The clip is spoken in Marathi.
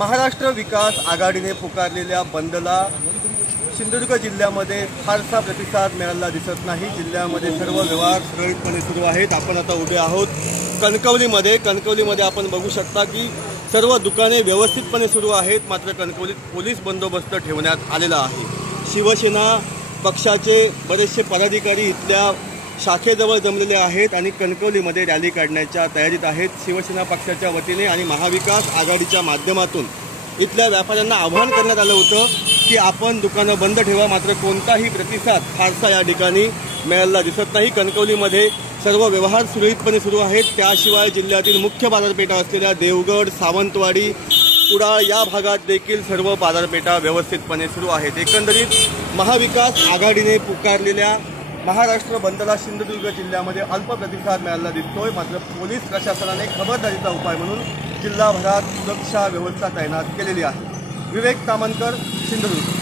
महाराष्ट्र विकास आघाडीने पुकारलेल्या बंदला सिंधुदुर्ग जिल्ह्यामध्ये फारसा प्रतिसाद मिळालेला दिसत नाही। जिल्ह्यामध्ये सर्व व्यवहार सुरळीतपणे सुरू आहेत। आपण आता उभे आहोत कणकवलीमध्ये आपण बघू शकता की सर्व दुकाने व्यवस्थितपणे सुरू आहेत। मात्र कणकवलीत पोलीस बंदोबस्त ठेवण्यात आलेला आहे। शिवसेना पक्षाचे बरेचसे पदाधिकारी इथल्या शाखेजवळ जमलेले आहेत आणि कणकवलीमध्ये रॅली काढण्याच्या तयारीत आहेत। शिवसेना पक्षाच्या वतीने आणि महाविकास आघाडीच्या माध्यमातून इथल्या व्यापाऱ्यांना आवाहन करण्यात आलं होतं की आपण दुकानं बंद ठेवा। मात्र कोणताही प्रतिसाद फारसा या ठिकाणी मिळालेला दिसत नाही। कणकवलीमध्ये सर्व व्यवहार सुरळीतपणे सुरू आहेत। त्याशिवाय जिल्ह्यातील मुख्य बाजारपेठा असलेल्या देवगड, सावंतवाडी, कुडाळ या भागात देखील सर्व बाजारपेठा व्यवस्थितपणे सुरू आहेत। एकंदरीत महाविकास आघाडीने पुकारलेल्या महाराष्ट्र बंदला सिंधुदुर्ग जिल्ह्यामध्ये अल्प प्रतिसाद मिळालेला दिसतोय। मात्र पोलीस प्रशासनाने खबरदारीचा उपाय म्हणून जिल्हाभरात सुरक्षा व्यवस्था तैनात केलेली आहे। विवेक तामनकर, सिंधुदुर्ग।